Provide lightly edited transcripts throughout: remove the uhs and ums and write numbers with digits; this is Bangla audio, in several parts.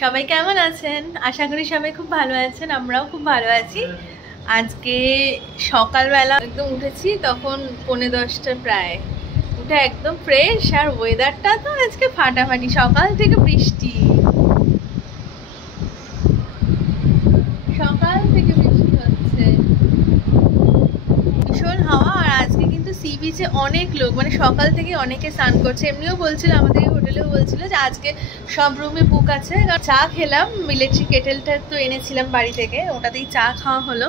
সবাই কেমন আছেন? আশা করি সবাই খুব ভালো আছেন, আমরাও খুব ভালো আছি। আজকে সকালবেলা একদম উঠেছি, তখন 9:45 প্রায়। উঠে একদম ফ্রেশ, আর ওয়েদারটা তো আজকে ফাটাফাটি। সকাল থেকে বৃষ্টি, সকাল থেকে বৃষ্টি হচ্ছে, ভীষণ হাওয়া। আর আজকে কিন্তু সি বিচে অনেক লোক, মানে সকাল থেকে অনেকে স্নান করছে। এমনিও বলছিল, আমাদের এই হোটেলেও বলছিল যে আজকে সব রুমে বুক আছে। চা খেলাম, ইলেকট্রিক কেটেলটা তো এনেছিলাম বাড়ি থেকে, ওটাতেই চা খাওয়া হলো,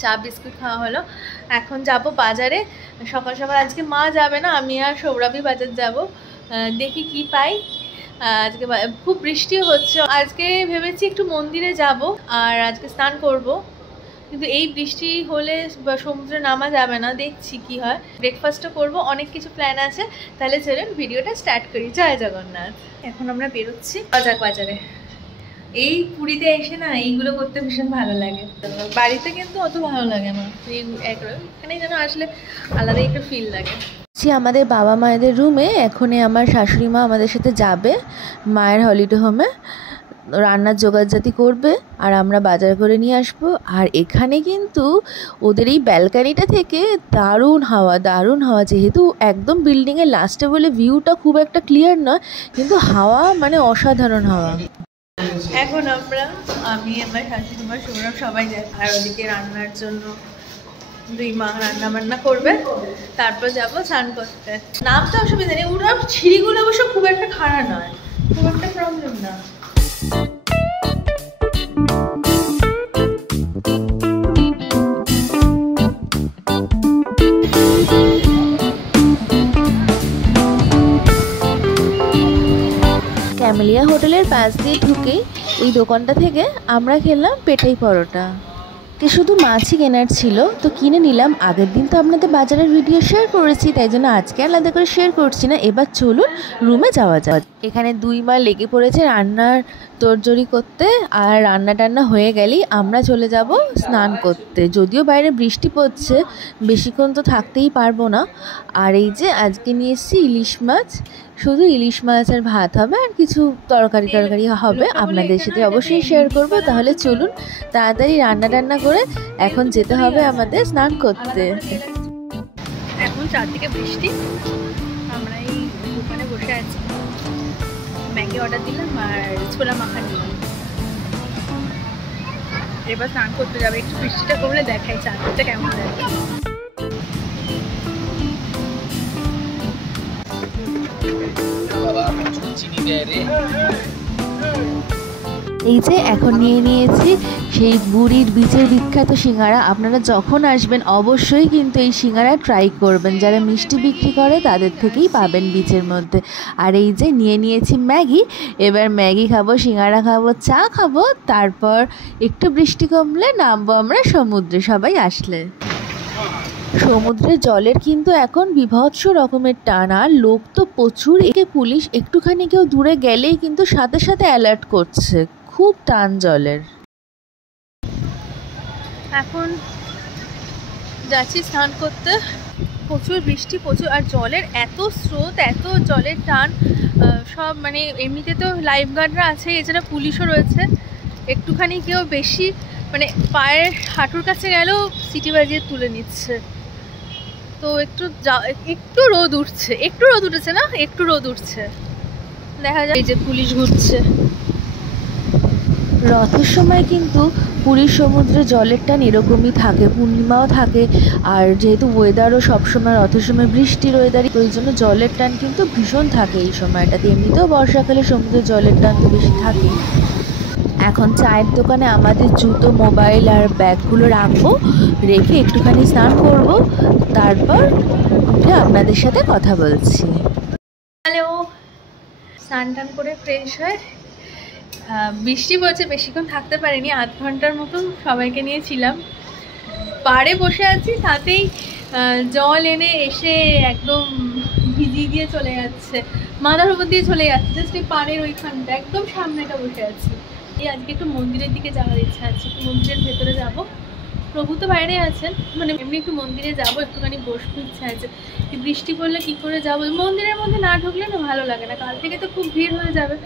চা বিস্কুট খাওয়া হলো। এখন যাব বাজারে। সকাল সকাল আজকে মা যাবে না, আমি আর সৌরভী বাজার যাব, দেখি কি পাই। আজকে খুব বৃষ্টিও হচ্ছে। আজকে ভেবেছি একটু মন্দিরে যাব, আর আজকে স্নান করব, কিন্তু এই বৃষ্টি হলে সমুদ্রে নামা যাবে না, দেখছি কি হয়। ব্রেকফাস্টও করব, অনেক কিছু প্ল্যান আছে। তাহলে চলুন ভিডিওটা স্টার্ট করি। জয় জগন্নাথ। এখন আমরা বেরোচ্ছি বাজারে। এই পুরীতে এসে না এইগুলো করতে ভীষণ ভালো লাগে, বাড়িতে কিন্তু অত ভালো লাগে না। এখানে যেন আসলে আলাদাই একটা ফিল লাগে। আমাদের বাবা মায়েদের রুমে এখনই আমার শাশুড়ি মা আমাদের সাথে যাবে মায়ের হলিডে হোমে, রান্নার জোগাড়জাতি করবে, আর আমরা বাজার করে নিয়ে আসবো। আর এখানে কিন্তু ওদের এই ব্যালকানিটা থেকে দারুণ হাওয়া, যেহেতু একদম বিল্ডিংয়ের লাস্টে বলে ভিউটা খুব একটা ক্লিয়ার নয়, কিন্তু হাওয়া মানে অসাধারণ হাওয়া। এখন আমি আমার শাশুড়ি মা সৌরভ সবাই যাই, আর ওদিকে রান্নার জন্য দুই মা রান্না বান্না করবে, তারপর যাবো স্নান করতে। নামতে অসুবিধা নেই, ওরা সিঁড়িগুলো অবশ্য খুব একটা খারাপ নয়, খুব একটা প্রবলেম না। ক্যামেলিয়া হোটেলের পাশ দিয়ে ঢুকে এই দোকানটা থেকে আমরা খেলাম পেটাই পরোটা। শুধু মাছই কেনার ছিল, তো কিনে নিলাম। আগের দিন তো আপনাদের বাজারের ভিডিও শেয়ার করেছি, তাই জন্য আজকে আলাদা করে শেয়ার করছি না। এবার চলুন রুমে যাওয়া যাক। এখানে দুই মা লেগে পড়েছে রান্নার তোড়জোড়ি করতে, আর রান্না টান্না হয়ে গেলেই আমরা চলে যাব স্নান করতে। যদিও বাইরে বৃষ্টি পড়ছে, বেশিক্ষণ তো থাকতেই পারবো না। আর এই যে আজকে নিয়ে এসেছি ইলিশ মাছ, শুধু ইলিশ মাছ আর ভাত হবে, আর কিছু তরকারি হবে, আপনাদের সাথে অবশ্যই শেয়ার করব। তাহলে চলুন তাড়াতাড়ি রান্না টান্না করে এখন যেতে হবে আমাদের স্নান করতে। এখন চারদিকে বৃষ্টি, আমরা এই দোকানে বসে আছি, ম্যাগি অর্ডার দিলাম আর ছোলা মাখা নিলাম। এবার স্নান করতে যাবে, একটু বৃষ্টিটা কমলে দেখাই চারদিকটা কেমন লাগে। এই যে এখন নিয়ে নিয়েছি সেই বুড়ির বীচের বিখ্যাত সিঙ্গারা। আপনারা যখন আসবেন অবশ্যই কিন্তু এই সিঙ্গারা ট্রাই করবেন, যারা মিষ্টি বিক্রি করে তাদের থেকেই পাবেন বীচের মধ্যে। আর এই যে নিয়ে নিয়েছি ম্যাগি, এবার ম্যাগি খাবো, সিঙ্গারা খাবো, চা খাবো, তারপর একটু বৃষ্টি কমলে নামবো আমরা সমুদ্রে সবাই আসলে। সমুদ্রের জলের কিন্তু এখন বিভৎস রকমের টান, আর লোক তো প্রচুর। একে পুলিশ একটুখানি কেউ দূরে গেলেই কিন্তু সাথে সাথে অ্যালার্ট করছে, খুব টান জলের। এখন যাচ্ছি স্নান করতে, প্রচুর বৃষ্টি, প্রচুর, আর জলের এত স্রোত, এত জলের টান। সব মানে এমনিতে তো লাইফ গার্ডরা আছে, এছাড়া পুলিশও রয়েছে। একটুখানি কেউ বেশি মানে পায়ের হাঁটুর কাছে গেলেও সিটি বাজিয়ে তুলে নিচ্ছে। তো একটু রোদ উঠেছে না, একটু রোদ উঠছে, দেখা যায় এই যে পুলিশ ঘুরছে। রথের সময় কিন্তু পুরীর সমুদ্রে জলের টান এরকমই থাকে, পূর্ণিমাও থাকে। আর যেহেতু ওয়েদারও সবসময় রথের সময় বৃষ্টির ওয়েদারই, ওই জন্য জলের টান কিন্তু ভীষণ থাকে এই সময়টাতে। এমনিতেও বর্ষাকালে সমুদ্রে জলের টান তো বেশি থাকে। এখন চায়ের দোকানে আমাদের জুতো, মোবাইল আর ব্যাগগুলো রাখবো, রেখে একটুখানি স্নান করব, তারপর উঠে আপনাদের সাথে কথা বলছি। হ্যালো, স্নান টান করে ফ্রেশ হয়ে, বৃষ্টি পড়ছে, বেশিক্ষণ থাকতে পারিনি, আধ ঘন্টার মতন সবাইকে নিয়েছিলাম। পাড়ে বসে আছি, তাতেই জল এনে এসে একদম ভিজিয়ে দিয়ে চলে যাচ্ছে, মাথার উপর দিয়ে চলে যাচ্ছে। জাস্ট এই পাড়ের ওইখানটা একদম সামনেটা বসে আছি। আজকে একটু মন্দিরের দিকে যাওয়ার ইচ্ছা আছে, একটু মন্দিরের ভেতরে যাব। প্রভু তো বাইরে আছেন, মানে এমনি একটু মন্দিরে যাবো, একটুখানি বসতে ইচ্ছা আছে। বৃষ্টি পড়লে কি করে যাবো, মন্দিরের মধ্যে না ঢুকলে না ভালো লাগে না। কাল থেকে তো খুব ভিড় হয়ে যাবে,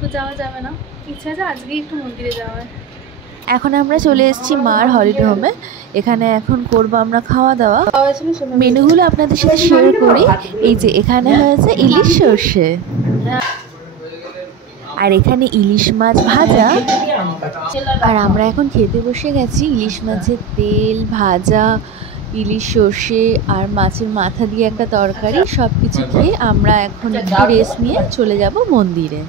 তো যাওয়া যাবে না, ইচ্ছা আছে আজকেই একটু মন্দিরে যাওয়ার। এখন আমরা চলে এসেছি মার হলিডে হোমে। এখানে এখন করবো আমরা খাওয়া দাওয়া। মেনুগুলো আপনাদের সাথে শেয়ার করি। এই যে এখানে হয়েছে ইলিশ সর্ষে, আর এখানে ইলিশ মাছ ভাজা, আর আমরা এখন খেতে বসে গেছি। ইলিশ মাছের তেল ভাজা, ইলিশ সর্ষে আর মাছের মাথা দিয়ে একটা তরকারি, সব কিছু খেয়ে আমরা এখন একটু রেস্ট নিয়ে চলে যাব মন্দিরে।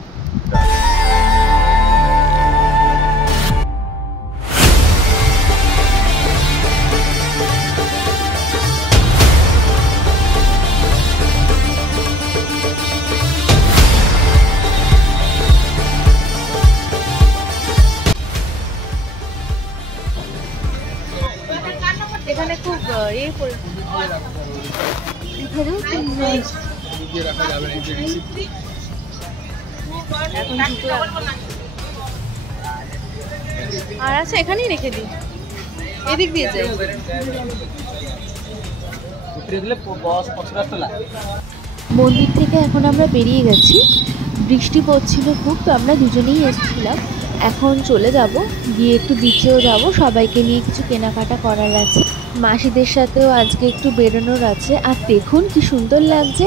এখানে খুব আর আচ্ছা এখানেই রেখে দিই, এদিক দিয়ে যাই। মন্দির থেকে এখন আমরা বেরিয়ে গেছি। বৃষ্টি পড়ছিল খুব, তো আমরা দুজনেই এসেছিলাম। এখন চলে যাব, গিয়ে একটু বিচেও যাব, সবাইকে নিয়ে কিছু কেনাকাটা করার আছে। মাসিদের সাথেও আজকে একটু বেরোনোর আছে। আর দেখুন কি সুন্দর লাগছে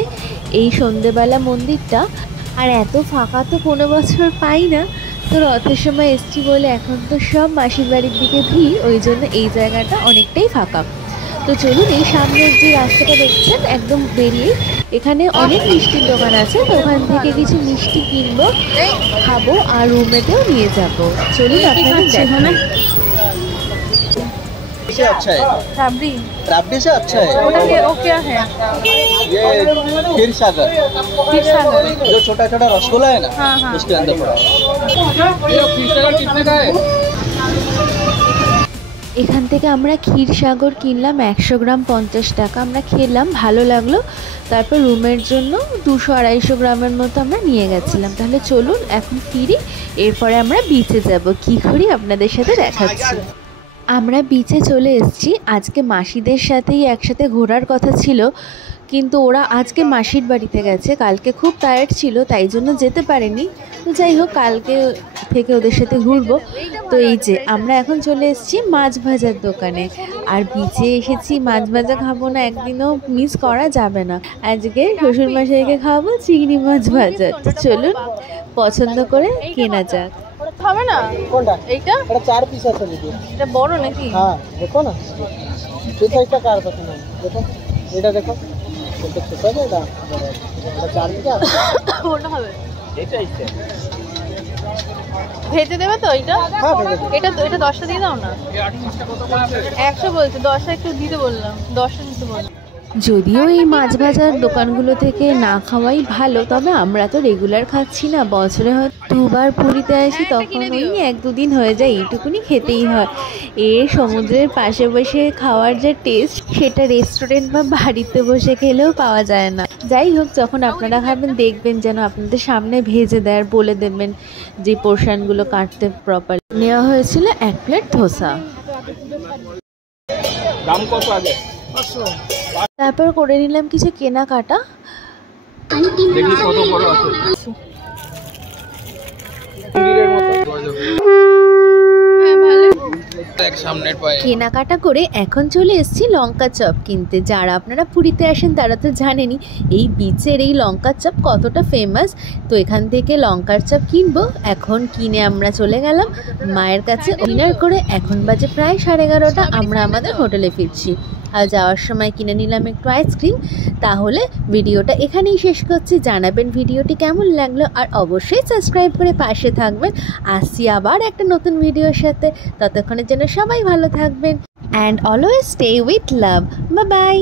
এই সন্ধেবেলা মন্দিরটা। আর এত ফাঁকা তো কোনো বছর পাই না, তো রথের সময় এসছি বলে এখন তো সব মাসির বাড়ির দিকে ভিড়, ওই জন্য এই জায়গাটা অনেকটাই ফাঁকা। তো চলুন, এই সামনের যে রাস্তাটা দেখছেন একদম বেরিয়ে এখানে অনেক মিষ্টির দোকান আছে, তো ওখান থেকে কিছু মিষ্টি কিনবো, খাবো আর রুমেতেও নিয়ে যাবো। চলুন আপনাদের দেখানো। अच्छा है राबड़ी, राबड़ी से अच्छा है। वो क्या है? ये खीर सागर, खीर सागर जो छोटा छोटा रसगुल्ला है ना, हाँ, हाँ। उसके अंदर पड़ा है। ये खीर सागर कितने का है? এখান থেকে আমরা ক্ষীর সাগর কিনলাম 100 গ্রাম 50 টাকা। আমরা খেলাম, ভালো লাগলো। তারপর রুমের জন্য 200-250 গ্রামের মতো আমরা নিয়ে গেছিলাম। তাহলে চলুন এখন ফিরি, এরপরে আমরা বিচে যাব। কী করি আপনাদের সাথে দেখাচ্ছি। আমরা বিচে চলে এসেছি। আজকে মাসিদের সাথেই একসাথে ঘোরার কথা ছিল, কিন্তু ওরা আজকে মাসির বাড়িতে গেছে। কালকে খুব টায়ার্ড ছিল, তাই জন্য যেতে পারেনি। তো যাই হোক, কালকে থেকে ওদের সাথে ঘুরবো। তো এই যে আমরা এখন চলে এসেছি মাছ ভাজার দোকানে। আর বিচে এসেছি, মাছ ভাজা খাবো না, একদিনও মিস করা যাবে না। আজকে শ্বশুরমশাইকে খাওয়াবো চিংড়ি মাছ ভাজা। তো চলুন পছন্দ করে কেনা যাক। হবে না কোনটা? এইটা এটা 4 পিস আছে দিদি। এটা বড় নাকি? হ্যাঁ দেখো না, এই সাইজটা কার কথা না, দেখো এটা দেখো, এটা ছোট আছে, এটা বড় আছে। এটা 4 পিস আছে, কোনটা হবে? এটা ইচ্ছে। ভেজে দেবে তো এইটা? হ্যাঁ ভেজে দেব। এটা 10টা দিয়ে দাও না। 100 বলছে, 10টা একটু দিতে বললাম, 10টা দিতে বললাম। যদিও এই মাছ ভাজার দোকানগুলো থেকে না খাওয়াই ভালো, তবে আমরা তো রেগুলার খাচ্ছি না। বছরে হয়তো 2 বার পুরীতে আসি, তখন ওই 1-2 দিন হয়ে যায়, এইটুকুনি খেতেই হয়। এর সমুদ্রের পাশে বসে খাওয়ার যে টেস্ট, সেটা রেস্টুরেন্ট বা বাড়িতে বসে খেলেও পাওয়া যায় না। যাই হোক, যখন আপনারা খাবেন দেখবেন যেন আপনাদের সামনে ভেজে দেয়, আর বলে দেবেন যে পোর্শনগুলো কাটতে প্রপার। নেওয়া হয়েছিল 1 প্লেট ধোসা। দাম কত আগে? তারপর করে নিলাম কিছু কেনাকাটা। দেখি কত বড় আছে। কেনাকাটা করে এখন চলে এসেছি লঙ্কা চপ কিনতে। যারা আপনারা পুরীতে আসেন তারা তো জানেনই এই বিচের এই লঙ্কার চপ কতটা ফেমাস। তো এখান থেকে লঙ্কার চপ কিনবো। এখন কিনে আমরা চলে গেলাম মায়ের কাছে ডিনার করে। এখন বাজে প্রায় 11:30। আমরা আমাদের হোটেলে ফিরছি। আর যাওয়ার সময় কিনে নিলাম একটু আইসক্রিম। তাহলে ভিডিওটা এখানেই শেষ করছি। জানাবেন ভিডিওটি কেমন লাগলো, আর অবশ্যই সাবস্ক্রাইব করে পাশে থাকবেন। আসছি আবার একটা নতুন ভিডিওর সাথে। ততক্ষণের জন্য সবাই ভালো থাকবেন, and always stay with love. Bye bye.